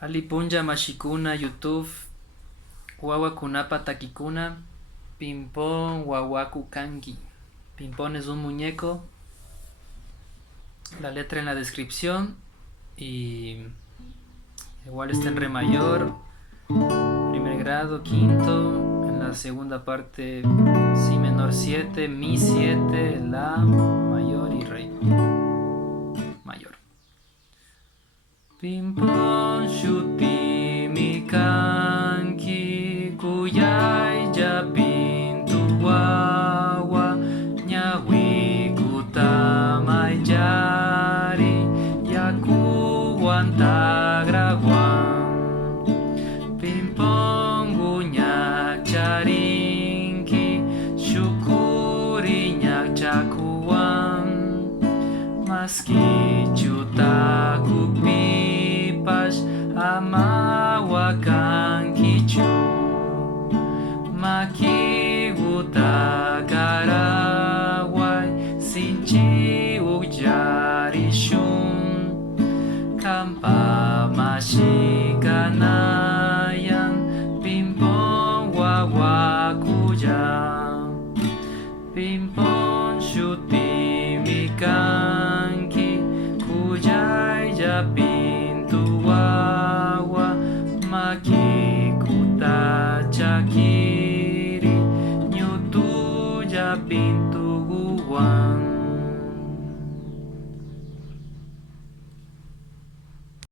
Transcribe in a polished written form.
Alipunja mashikuna YouTube wawakunapa takikuna Pimpón wawaku kanki. Pimpón es un muñeco. La letra en la descripción. Y igual está en re mayor, primer grado, quinto. En la segunda parte si menor 7, mi 7, la mayor y re mayor. Pimpón shuti mi kanki kuyay ya pintu wawa ñawi kutamay yari yaku wantagrawan. Pimpón guñak charinki shukuri ñak chakuwan maski chutaku pipash amawa kankichu maki utagaraway sinchi ujarishun kampa mashikanayan Pimpón wawakuya. Pimpón